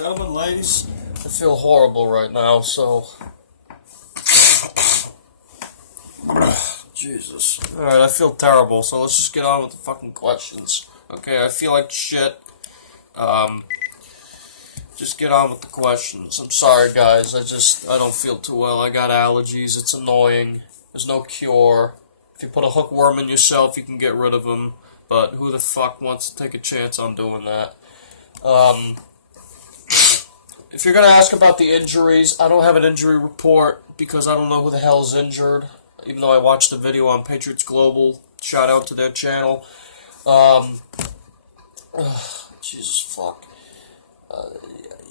Gentlemen, ladies, I feel horrible right now, so... Jesus. Alright, I feel terrible, so let's just get on with the fucking questions. Okay, I feel like shit. Just get on with the questions. I'm sorry, guys, I don't feel too well. I got allergies, it's annoying. There's no cure. If you put a hookworm in yourself, you can get rid of them. But who the fuck wants to take a chance on doing that? If you're going to ask about the injuries, I don't have an injury report because I don't know who the hell's injured, even though I watched the video on Patriots Global. Shout out to their channel. Jesus fuck.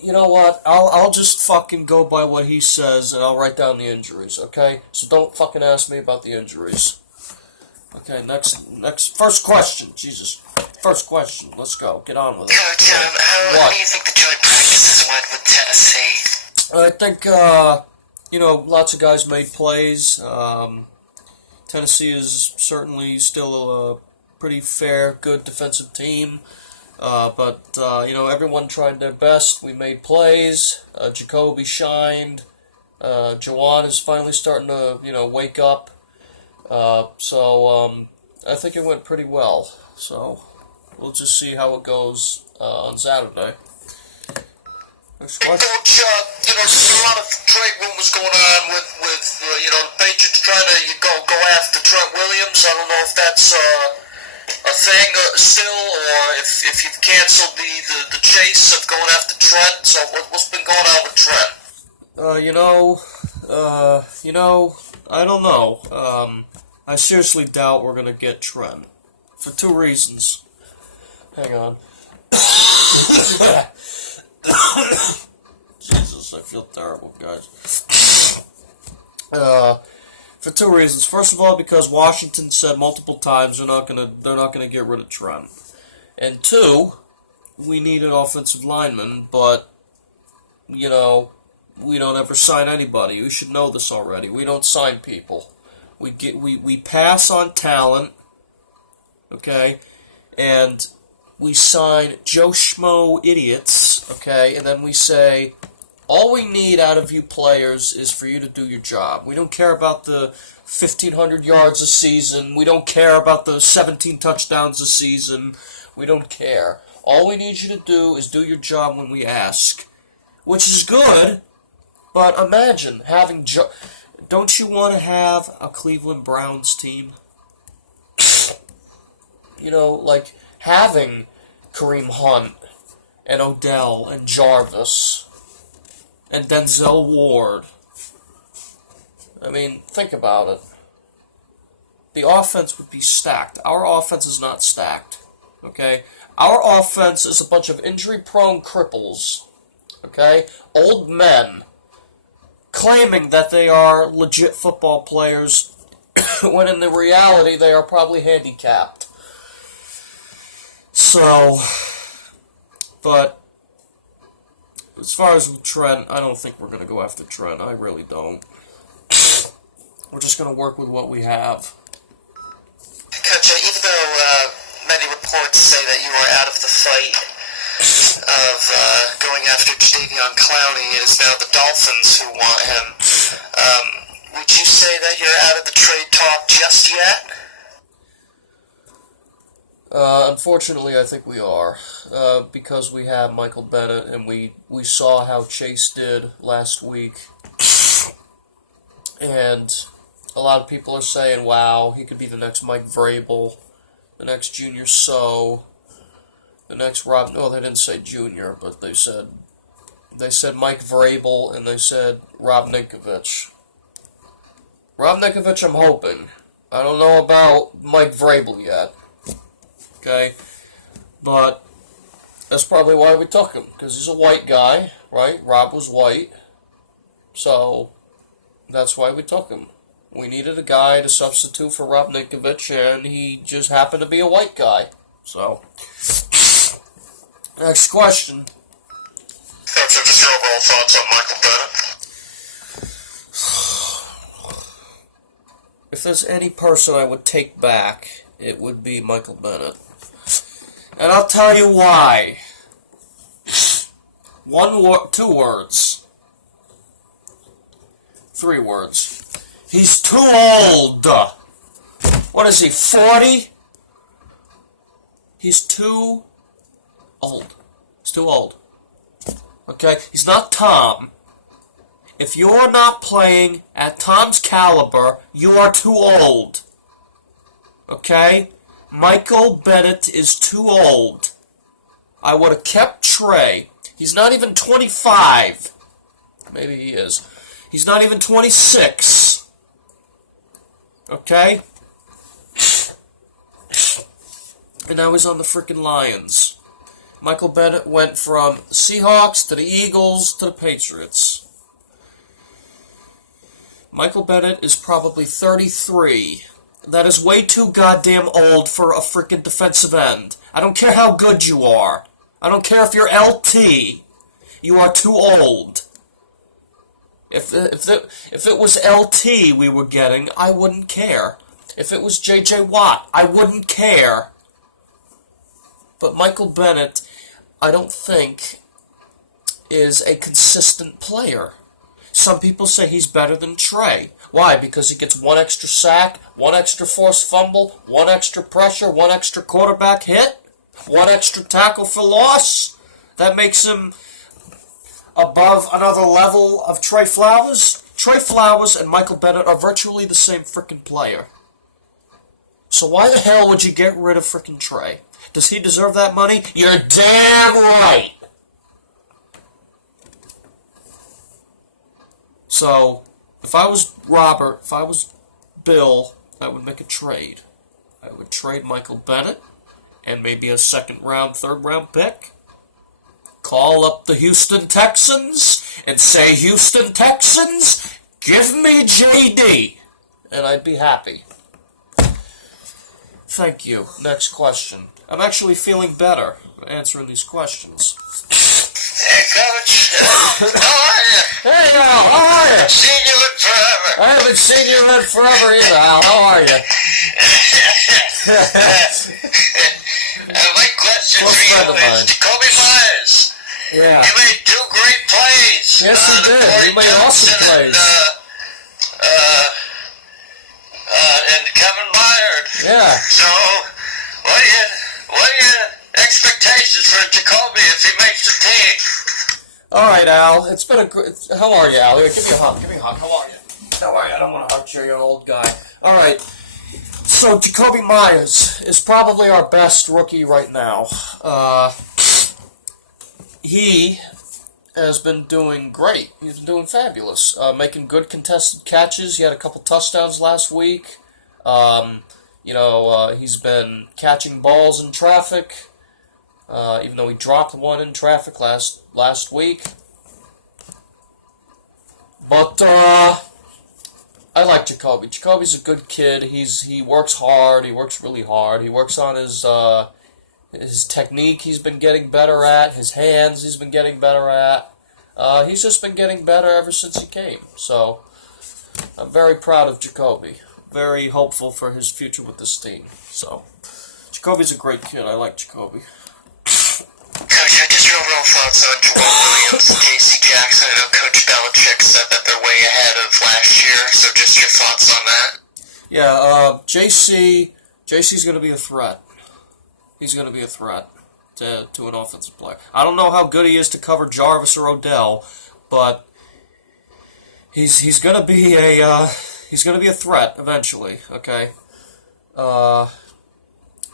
You know what? I'll just fucking go by what he says, and I'll write down the injuries, okay? So don't fucking ask me about the injuries. Okay, next, first question. Jesus. First question. Let's go. Get on with it. Coach, how do you think the joint practices went with Tennessee? I think, lots of guys made plays. Tennessee is certainly still a pretty fair, good defensive team. But everyone tried their best. We made plays. Jacoby shined. Juwan is finally starting to, wake up. So I think it went pretty well. So we'll just see how it goes on Saturday. Next question. Hey, Coach, there's a lot of trade rumors going on with the Patriots trying to go after Trent Williams. I don't know if that's a thing still, or if you've canceled the chase of going after Trent. So what's been going on with Trent? I don't know. I seriously doubt we're gonna get Trent for two reasons. Hang on. Jesus, I feel terrible, guys. For two reasons. First of all, because Washington said multiple times they're not gonna get rid of Trent. And two, we need an offensive lineman, but we don't ever sign anybody. You should know this already. We don't sign people. We pass on talent, okay, and we sign Joe Schmo idiots, okay, and then we say, all we need out of you players is for you to do your job. We don't care about the 1,500 yards a season. We don't care about the 17 touchdowns a season. We don't care. All we need you to do is do your job when we ask, which is good, but imagine having don't you want to have a Cleveland Browns team? Like having Kareem Hunt and Odell and Jarvis and Denzel Ward. I mean, think about it. The offense would be stacked. Our offense is not stacked, okay? Our offense is a bunch of injury-prone cripples, okay? Old men claiming that they are legit football players when in the reality they are probably handicapped. So, but as far as Trent, I don't think we're going to go after Trent. I really don't. We're just going to work with what we have. Coach, even though many reports say that you are out of the fight of going after Jadeveon Clowney, it is now the Dolphins who want him. Would you say that you're out of the trade talk just yet? Unfortunately, I think we are, because we have Michael Bennett, and we saw how Chase did last week, and a lot of people are saying, wow, he could be the next Mike Vrabel, the next Junior So, the next Rob, no, they didn't say Junior, but they said Mike Vrabel, and they said Rob Ninkovich. Rob Ninkovich, I'm hoping. I don't know about Mike Vrabel yet. Okay, but that's probably why we took him, because he's a white guy, right? Rob was white, so that's why we took him. We needed a guy to substitute for Rob Ninkovich, and he just happened to be a white guy. So, next question. Coach, just your overall thoughts on Michael Bennett? If there's any person I would take back, it would be Michael Bennett. And I'll tell you why. Two words. 3 words. He's too old. What is he, 40? He's too old. He's too old. Okay? He's not Tom. If you're not playing at Tom's caliber, you are too old. Okay? Michael Bennett is too old. I would have kept Trey. He's not even 25. Maybe he is. He's not even 26. Okay? And now he's on the freaking Lions. Michael Bennett went from the Seahawks to the Eagles to the Patriots. Michael Bennett is probably 33. That is way too goddamn old for a freaking defensive end. I don't care how good you are. I don't care if you're LT. You are too old. If it was LT we were getting, I wouldn't care. If it was J.J. Watt, I wouldn't care. But Michael Bennett, I don't think, is a consistent player. Some people say he's better than Trey. Why? Because he gets 1 extra sack, 1 extra forced fumble, 1 extra pressure, 1 extra quarterback hit, 1 extra tackle for loss. That makes him above another level of Trey Flowers. Trey Flowers and Michael Bennett are virtually the same frickin' player. So why the hell would you get rid of frickin' Trey? Does he deserve that money? You're damn right! So, if I was Robert, if I was Bill, I would make a trade. I would trade Michael Bennett and maybe a 2nd round, 3rd round pick. Call up the Houston Texans and say, Houston Texans, give me JD. And I'd be happy. Thank you. Next question. I'm actually feeling better answering these questions. Hey, Coach. How are you? Hey, Al. How are you? Seen you in forever. I haven't seen you in forever either, Al. How are you? My question for you is Jacoby Myers. Yeah. He made 2 great plays. Yes, he did. He made awesome plays. And Kevin Byard. Yeah. So, what are your expectations for Jacoby if he makes the team? All right, Al. It's been a great... How are you, Al? Here, give me a hug. Give me a hug. How are you? How are you? I don't want to hug you. You're an old guy. All right. So, Jacoby Myers is probably our best rookie right now. He has been doing great. He's been doing fabulous. Making good contested catches. He had a couple touchdowns last week. He's been catching balls in traffic. Even though he dropped one in traffic last week. But I like Jacoby. Jacoby's a good kid. He works hard. He works really hard. He works on his technique. He's been getting better at his hands. He's been getting better at. He's just been getting better ever since he came. So I'm very proud of Jacoby. Very hopeful for his future with this team. So Jacoby's a great kid. I like Jacoby. Coach, just your real thoughts on Jamal Williams and J.C. Jackson. I know Coach Belichick said that they're way ahead of last year, so just your thoughts on that. Yeah, JC's going to be a threat. He's going to be a threat to an offensive player. I don't know how good he is to cover Jarvis or Odell, but he's going to be a threat eventually. Okay. As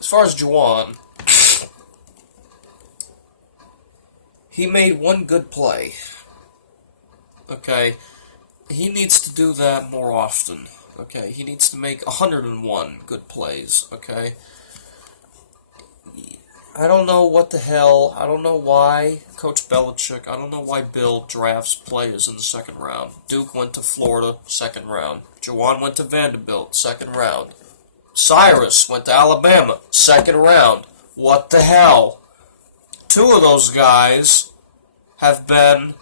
far as Juwan, he made 1 good play. Okay. He needs to do that more often. Okay. He needs to make 101 good plays. Okay. I don't know what the hell. I don't know why Coach Belichick. I don't know why Bill drafts players in the 2nd round. Duke went to Florida, 2nd round. Juwan went to Vanderbilt, 2nd round. Cyrus went to Alabama, 2nd round. What the hell? 2 of those guys have been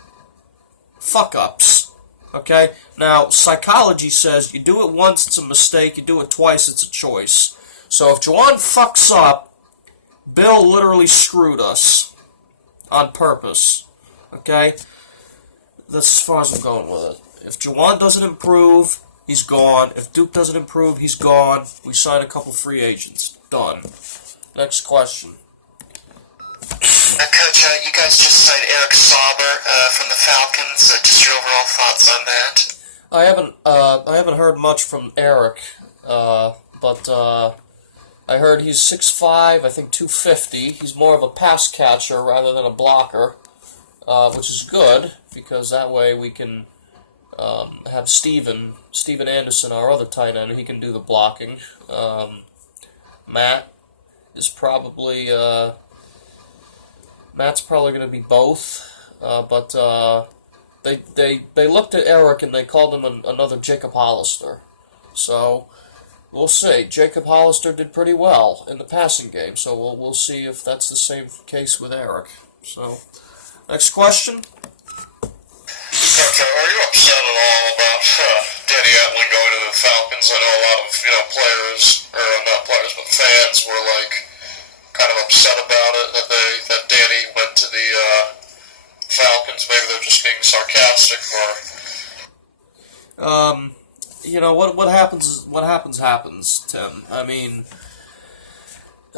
fuck-ups. Okay? Now, psychology says you do it once, it's a mistake. You do it twice, it's a choice. So if Juwan fucks up, Bill literally screwed us on purpose. Okay? That's as far as I'm going with it. If Jawan doesn't improve, he's gone. If Duke doesn't improve, he's gone. We sign a couple free agents. Done. Next question. Coach, you guys just signed Eric Sauber from the Falcons. Just your overall thoughts on that? I haven't heard much from Eric, but I heard he's 6'5", I think 250. He's more of a pass catcher rather than a blocker, which is good because that way we can have Steven Anderson, our other tight end, he can do the blocking. Matt is probably Matt's probably going to be both, but they looked at Eric and they called him another Jacob Hollister. So we'll see. Jacob Hollister did pretty well in the passing game, so we'll see if that's the same case with Eric. So next question. Okay, are you upset at all about Danny Etling going to the Falcons? I know a lot of players, or not players, but fans were kind of upset about it that Danny went to the Falcons. Maybe they're just being sarcastic, or what happens, Tim. I mean,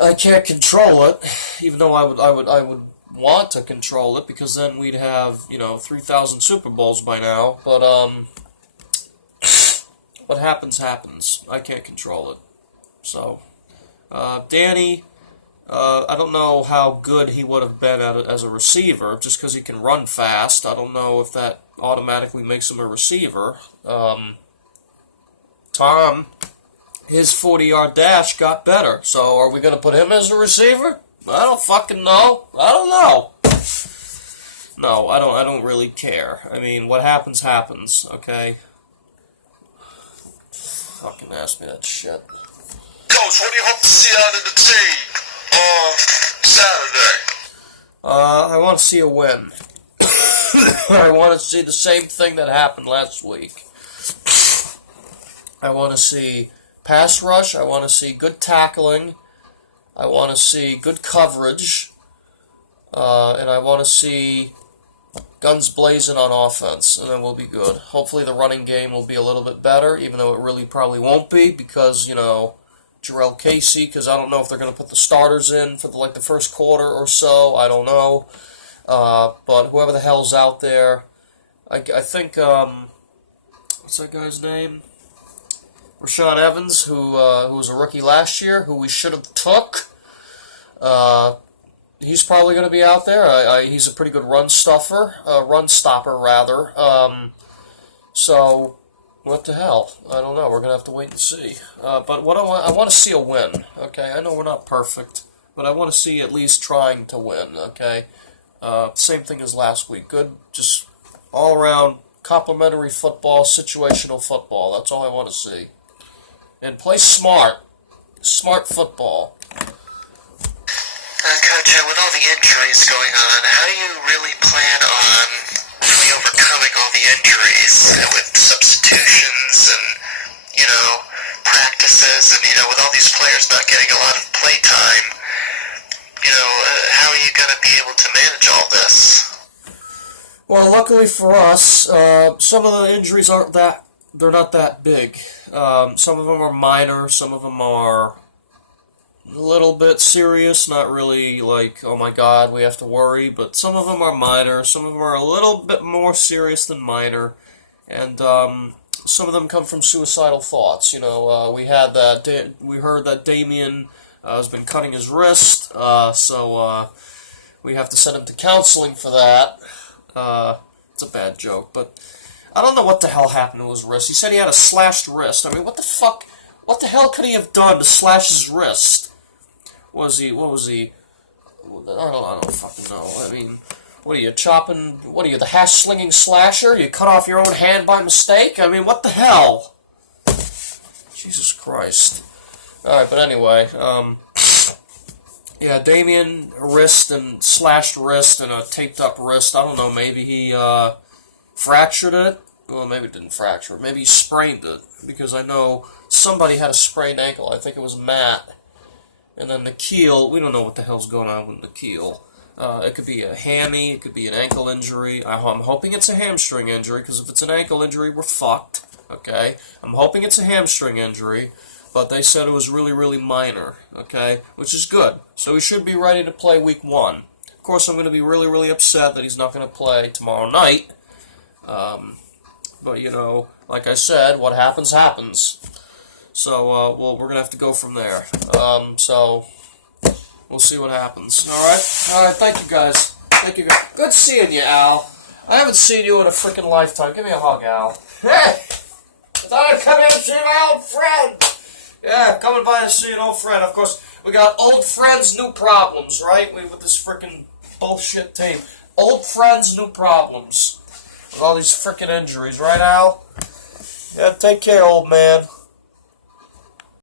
I can't control it, even though I would want to control it because then we'd have 3,000 Super Bowls by now. But what happens. I can't control it. So Danny. I don't know how good he would have been at it as a receiver, just because he can run fast. I don't know if that automatically makes him a receiver. Tom, his 40-yard dash got better, so are we going to put him as a receiver? I don't fucking know. I don't know. No, I don't really care. I mean, what happens, okay? Fucking ask me that shit. Coach, what do you hope to see out of the team Saturday? I want to see a win. I want to see the same thing that happened last week. I want to see pass rush. I want to see good tackling. I want to see good coverage. And I want to see guns blazing on offense, and then we'll be good. Hopefully the running game will be a little bit better, even though it really probably won't be, because, Jarrell Casey, because I don't know if they're going to put the starters in for the first quarter or so. I don't know. But whoever the hell's out there, I think, what's that guy's name? Rashaan Evans, who was a rookie last year, who we should have took. He's probably going to be out there. He's a pretty good run stopper, rather. So, what the hell? I don't know. We're going to have to wait and see. But what I want to see a win, okay? I know we're not perfect, but I want to see at least trying to win, okay? Same thing as last week. Good, just all-around complimentary football, situational football. That's all I want to see. And play smart. Smart football. Coach, with all the injuries going on, how do you really plan on really overcoming all the injuries with substitutions and, practices and, with all these players not getting a lot of play time, how are you going to be able to manage all this? Well, luckily for us, some of the injuries they're not that big. Some of them are minor, some of them are a little bit serious, not really oh my god, we have to worry, but some of them are minor, some of them are a little bit more serious than minor, and some of them come from suicidal thoughts. We heard that Damien has been cutting his wrist, so we have to send him to counseling for that. It's a bad joke, but I don't know what the hell happened to his wrist. He said he had a slashed wrist. I mean, what the fuck? What the hell could he have done to slash his wrist? What was he? I don't fucking know. I mean, what are you, the hash-slinging slasher? You cut off your own hand by mistake? I mean, what the hell? Jesus Christ. Alright, but anyway, yeah, Damien, slashed wrist and a taped-up wrist. I don't know, maybe he, fractured it? Well, maybe it didn't fracture it. Maybe he sprained it, because I know somebody had a sprained ankle. I think it was Matt. And then the keel, we don't know what the hell's going on with the keel. It could be a hammy, it could be an ankle injury. I'm hoping it's a hamstring injury, because if it's an ankle injury, we're fucked, okay? I'm hoping it's a hamstring injury, but they said it was really, really minor, okay? Which is good. So he should be ready to play week 1. Of course, I'm going to be really, really upset that he's not going to play tomorrow night. But, you know, like I said, what happens, happens. So, well, we're going to have to go from there. So, we'll see what happens. Alright, thank you guys. Thank you guys. Good seeing you, Al. I haven't seen you in a freaking lifetime. Give me a hug, Al. Hey! I thought I'd come in and see my old friend. Yeah, coming by and see an old friend. Of course, we got old friends, new problems, right? With this freaking bullshit tape. Old friends, new problems. With all these freaking injuries, right, Al? Yeah, take care, old man.